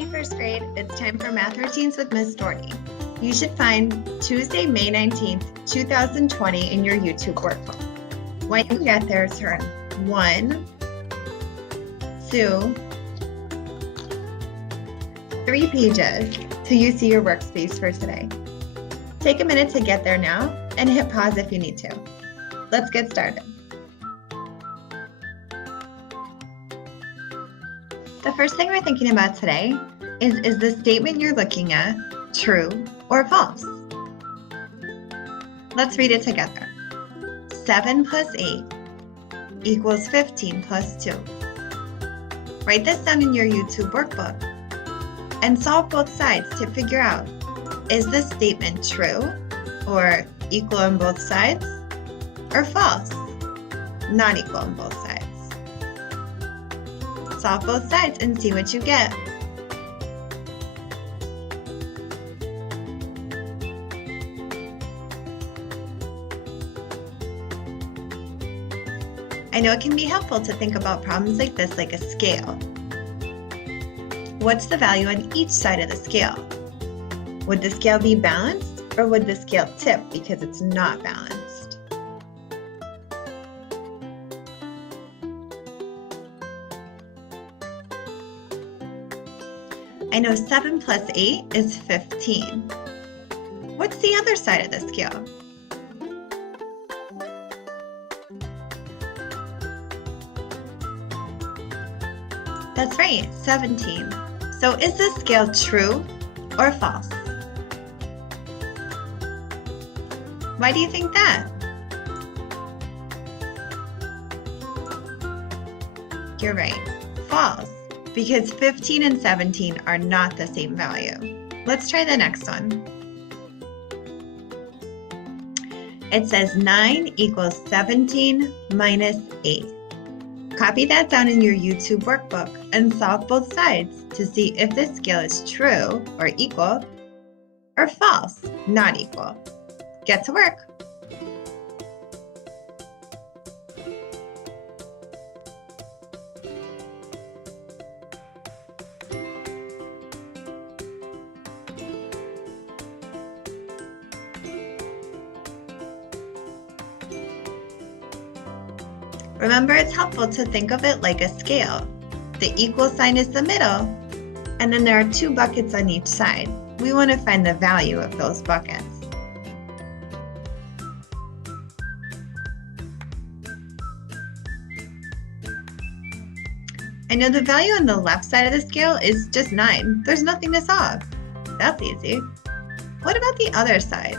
Hey first grade, it's time for Math Routines with Miss Doherty. You should find Tuesday, May 19th, 2020 in your YouTube workbook. When you get there, turn 1, 2, 3 pages till you see your workspace for today. Take a minute to get there now and hit pause if you need to. Let's get started. The first thing we're thinking about today is the statement you're looking at true or false? Let's read it together. 7 plus 8 equals 15 plus 2. Write this down in your YouTube workbook and solve both sides to figure out, is this statement true or equal on both sides, or false, not equal on both sides? Solve both sides and see what you get. I know it can be helpful to think about problems like this like a scale. What's the value on each side of the scale? Would the scale be balanced, or would the scale tip because it's not balanced? I know 7 plus 8 is 15. What's the other side of the scale? That's right, 17. So is this scale true or false? Why do you think that? You're right, false, because 15 and 17 are not the same value. Let's try the next one. It says 9 equals 17 minus 8. Copy that down in your YouTube workbook and solve both sides to see if this scale is true or equal, or false, not equal. Get to work. Remember, it's helpful to think of it like a scale. The equal sign is the middle, and then there are 2 buckets on each side. We want to find the value of those buckets. I know the value on the left side of the scale is just 9. There's nothing to solve. That's easy. What about the other side?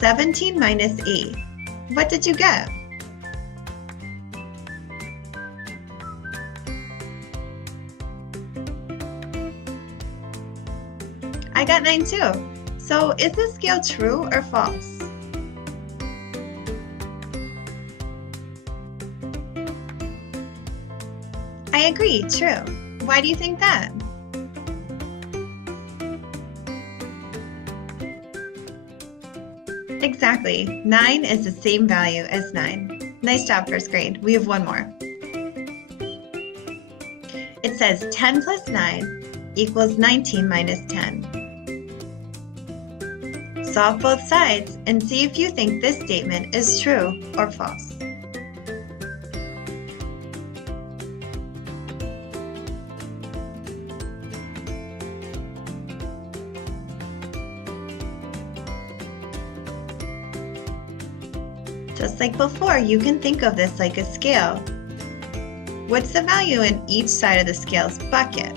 17 minus 8. What did you get? I got 9 too. So is this scale true or false? I agree, true. Why do you think that? Exactly. 9 is the same value as 9. Nice job, first grade. We have one more. It says 10 plus 9 equals 19 minus 10. Solve both sides and see if you think this statement is true or false. Just like before, you can think of this like a scale. What's the value in each side of the scale's bucket?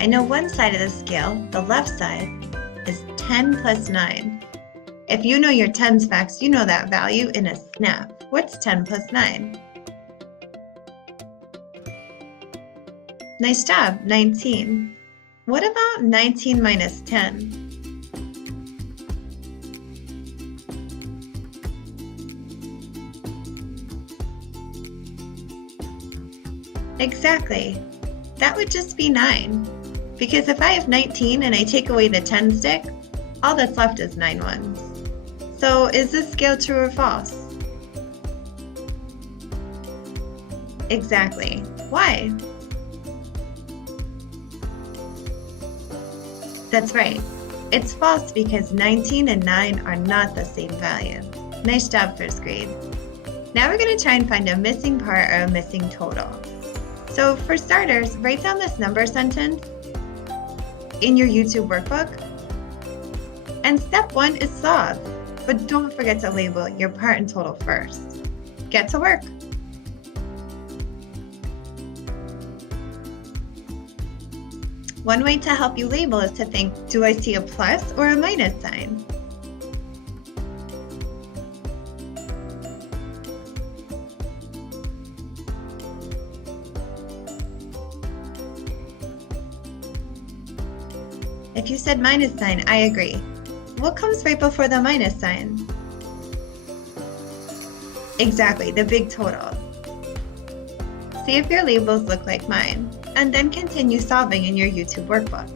I know one side of the scale, the left side, is 10 plus 9. If you know your tens facts, you know that value in a snap. What's 10 plus 9? Nice job, 19. What about 19 minus 10? Exactly. That would just be 9. Because if I have 19 and I take away the 10 stick, all that's left is 9 ones. So is this scale true or false? Exactly. Why? That's right. It's false because 19 and 9 are not the same value. Nice job, first grade. Now we're going to try and find a missing part or a missing total. So for starters, write down this number sentence in your YouTube workbook. And step 1 is solve, but don't forget to label your part and total first. Get to work. One way to help you label is to think, do I see a plus or a minus sign? If you said minus sign, I agree. What comes right before the minus sign? Exactly, the big total. See if your labels look like mine, and then continue solving in your YouTube workbook.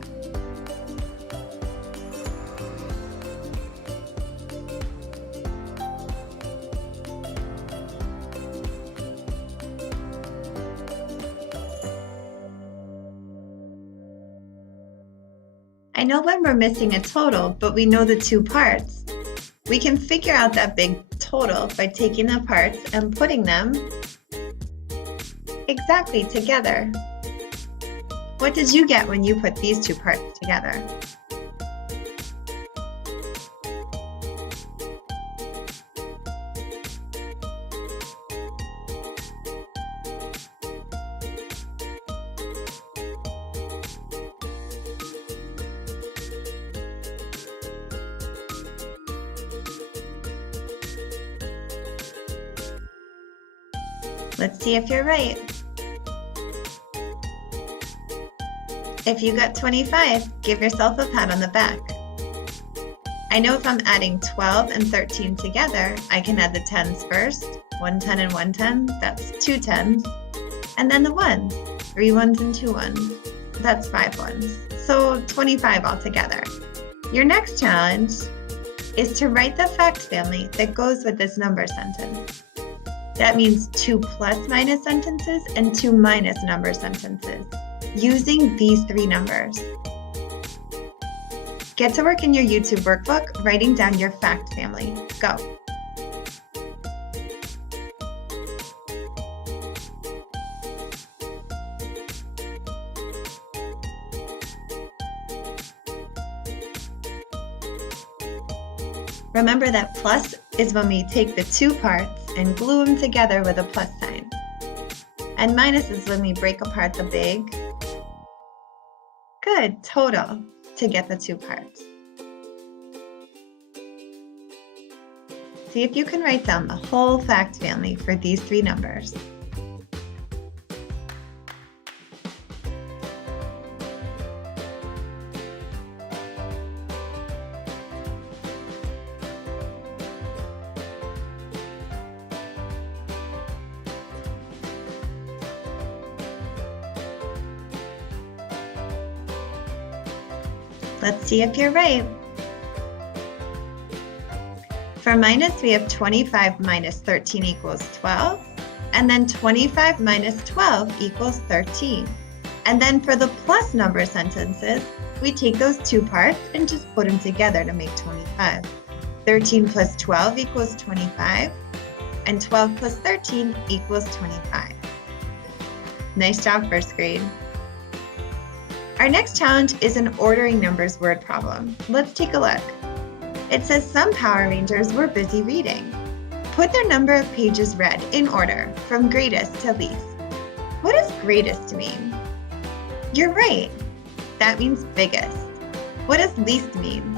I know when we're missing a total, but we know the two parts. We can figure out that big total by taking the parts and putting them exactly together. What did you get when you put these two parts together? Let's see if you're right. If you got 25, give yourself a pat on the back. I know if I'm adding 12 and 13 together, I can add the 10s first. 1 10 and 1 10, that's 2 10s. And then the 1s, 3 1s and 2 1s. That's 5 1s. So 25 altogether. Your next challenge is to write the fact family that goes with this number sentence. That means 2 plus minus sentences and 2 minus number sentences, using these 3 numbers. Get to work in your YouTube workbook, writing down your fact family. Go. Remember that plus is when we take the 2 parts and glue them together with a plus sign. And minus is when we break apart the big, good, total to get the 2 parts. See if you can write down the whole fact family for these 3 numbers. Let's see if you're right. For minus, we have 25 minus 13 equals 12. And then 25 minus 12 equals 13. And then for the plus number sentences, we take those 2 parts and just put them together to make 25. 13 plus 12 equals 25. And 12 plus 13 equals 25. Nice job, first grade. Our next challenge is an ordering numbers word problem. Let's take a look. It says some Power Rangers were busy reading. Put their number of pages read in order from greatest to least. What does greatest mean? You're right. That means biggest. What does least mean?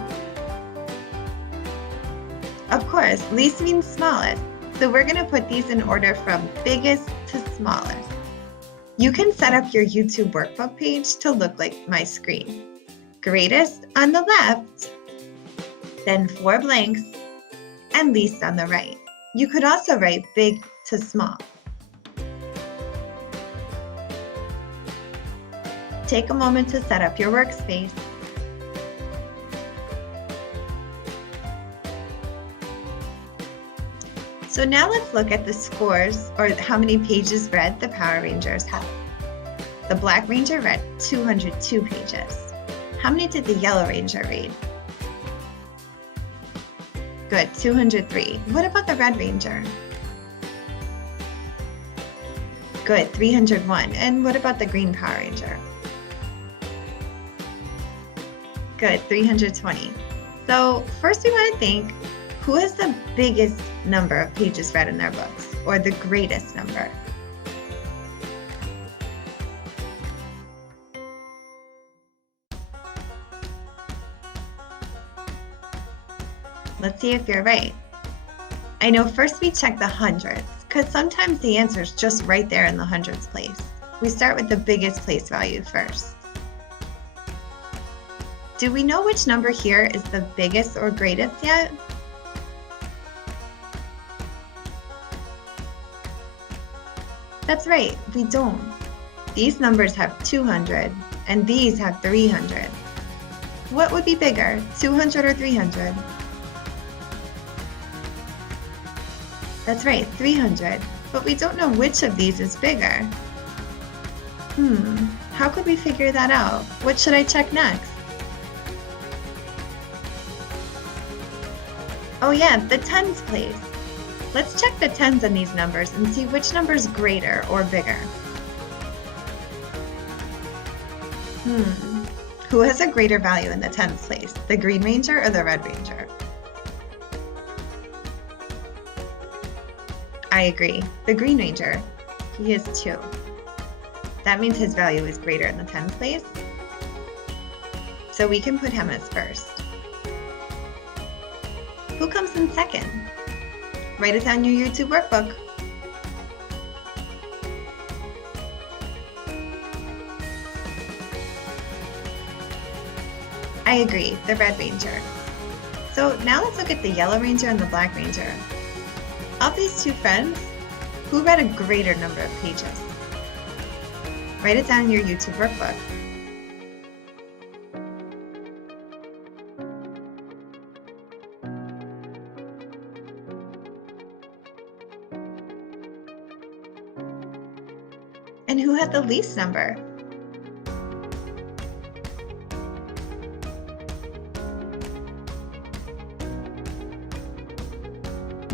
Of course, least means smallest. So we're going to put these in order from biggest to smallest. You can set up your YouTube workbook page to look like my screen. Greatest on the left, then 4 blanks, and least on the right. You could also write big to small. take a moment to set up your workspace. So now let's look at the scores, or how many pages read the Power Rangers have. The Black Ranger read 202 pages. How many did the Yellow Ranger read? Good, 203. What about the Red Ranger? Good, 301. And what about the Green Power Ranger? Good, 320. So first we want to think, who has the biggest number of pages read in their books, or the greatest number? Let's see if you're right. I know first we check the hundreds, because sometimes the answer is just right there in the hundreds place. We start with the biggest place value first. Do we know which number here is the biggest or greatest yet? That's right, we don't. These numbers have 200, and these have 300. What would be bigger, 200 or 300? That's right, 300, but we don't know which of these is bigger. How could we figure that out? What should I check next? Oh yeah, the tens place. Let's check the tens on these numbers and see which number is greater or bigger. Who has a greater value in the tens place, the Green Ranger or the Red Ranger? I agree, the Green Ranger. He has 2. That means his value is greater in the tens place. So we can put him as first. Who comes in second? Write it down in your YouTube workbook. I agree, the Red Ranger. So now let's look at the Yellow Ranger and the Black Ranger. Of these two friends, who read a greater number of pages? Write it down in your YouTube workbook. And who had the least number?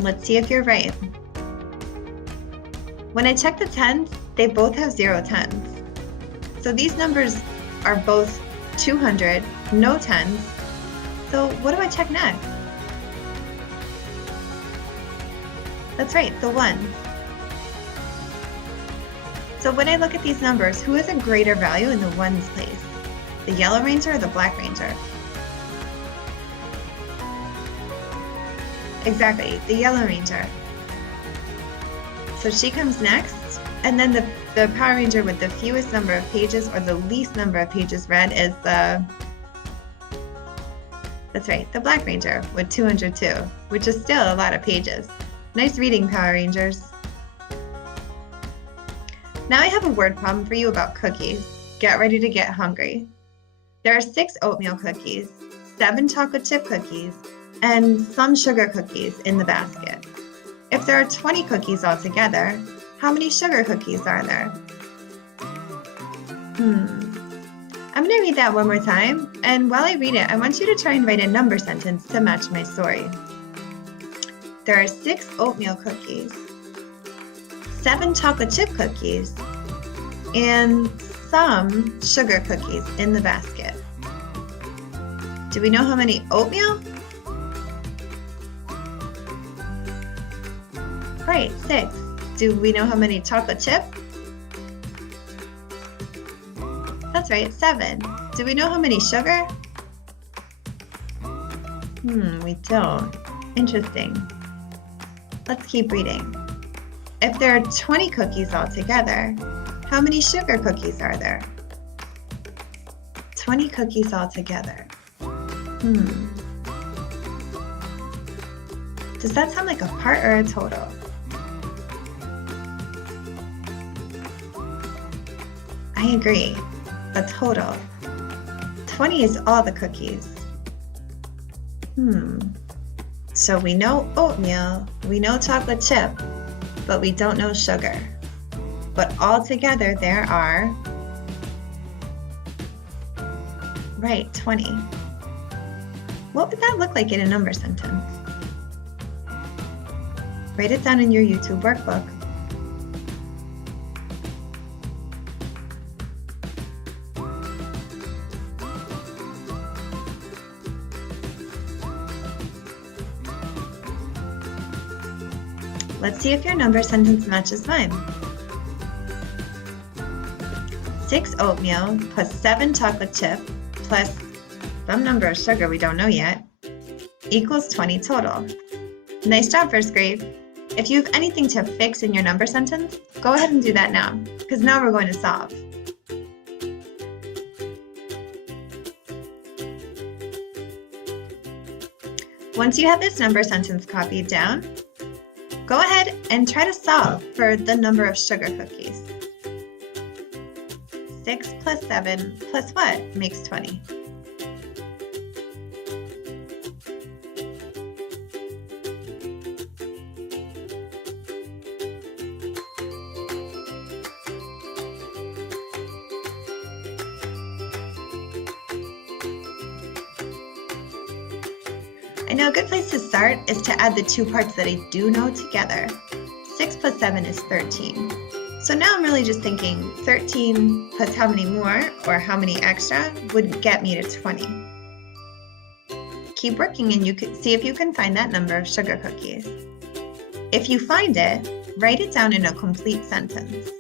Let's see if you're right. When I check the tens, they both have 0 tens. So these numbers are both 200, no tens. So what do I check next? That's right, the ones. So when I look at these numbers, who has a greater value in the ones place? The Yellow Ranger or the Black Ranger? Exactly, the Yellow Ranger. So she comes next, and then the Power Ranger with the fewest number of pages or the least number of pages read is that's right, the Black Ranger with 202, which is still a lot of pages. Nice reading, Power Rangers. Now I have a word problem for you about cookies. Get ready to get hungry. There are 6 oatmeal cookies, 7 chocolate chip cookies, and some sugar cookies in the basket. If there are 20 cookies altogether, how many sugar cookies are there? I'm going to read that one more time, and while I read it, I want you to try and write a number sentence to match my story. There are 6 oatmeal cookies, 7 chocolate chip cookies, and some sugar cookies in the basket. Do we know how many oatmeal? Right, 6. Do we know how many chocolate chip? That's right, 7. Do we know how many sugar? We don't. Interesting. Let's keep reading. If there are 20 cookies altogether, how many sugar cookies are there? 20 cookies altogether. Does that sound like a part or a total? I agree. a total. 20 is all the cookies. So we know oatmeal, we know chocolate chip, but we don't know sugar. But all together there are, right, 20. What would that look like in a number sentence? Write it down in your YouTube workbook. Let's see if your number sentence matches mine. 6 oatmeal plus 7 chocolate chip plus some number of sugar we don't know yet equals 20 total. Nice job, first grade. If you have anything to fix in your number sentence, go ahead and do that now, because now we're going to solve. Once you have this number sentence copied down, go ahead and try to solve for the number of sugar cookies. 6 plus 7 plus what makes 20? I know a good place to start is to add the two parts that I do know together. 6 plus 7 is 13. So now I'm really just thinking 13 plus how many more or how many extra would get me to 20. Keep working and you can see if you can find that number of sugar cookies. If you find it, write it down in a complete sentence.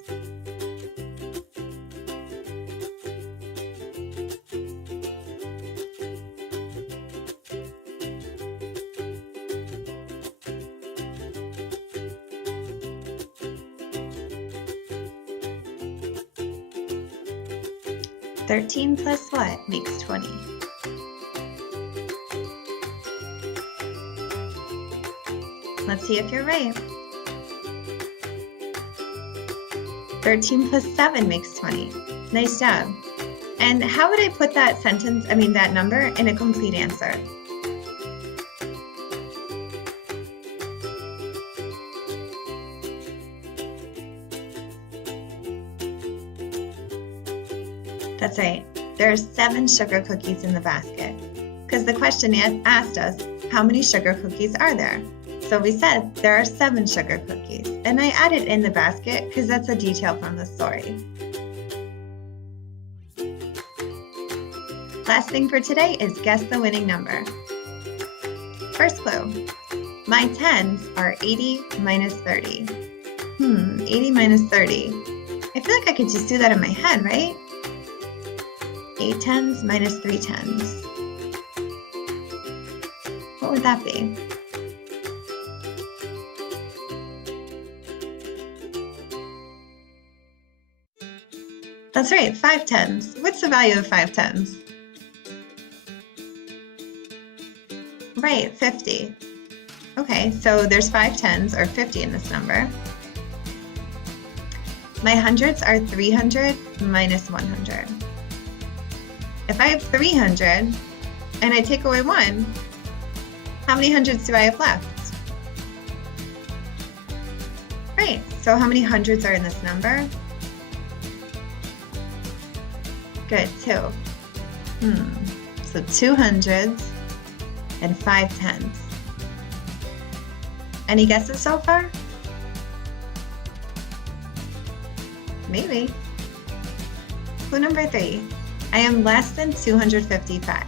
Thirteen plus what makes 20? Let's see if you're right. 13 plus 7 makes 20. Nice job. And how would I put that that number in a complete answer? That's right, there are 7 sugar cookies in the basket, because the question asked us, how many sugar cookies are there? So we said there are 7 sugar cookies, and I added in the basket because that's a detail from the story. Last thing for today is guess the winning number. First clue, my 10s are 80 minus 30. 80 minus 30. I feel like I could just do that in my head, right? 8 tens minus 3 tens. What would that be? That's right, 5 tens. What's the value of 5 tens? Right, 50. Okay, so there's 5 tens or 50 in this number. My hundreds are 300 minus 100. If I have 300 and I take away 1, how many hundreds do I have left? Right, so how many hundreds are in this number? Good, 2. So 2 hundreds and 5 tens. Any guesses so far? Maybe. Clue number 3. I am less than 255.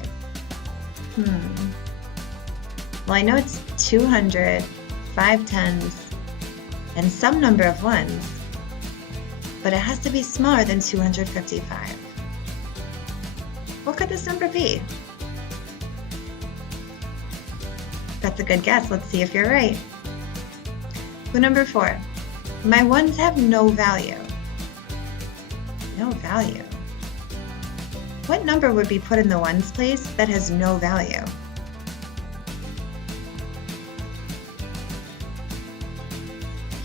Well, I know it's 200, 5 tens, and some number of ones, but it has to be smaller than 255. What could this number be? That's a good guess. Let's see if you're right. Clue number 4. My ones have no value. No value. What number would be put in the ones place that has no value?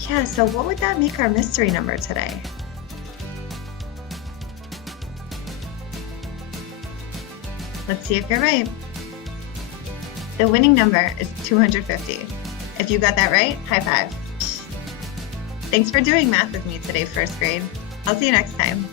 Yeah, so what would that make our mystery number today? Let's see if you're right. The winning number is 250. If you got that right, high five. Thanks for doing math with me today, first grade. I'll see you next time.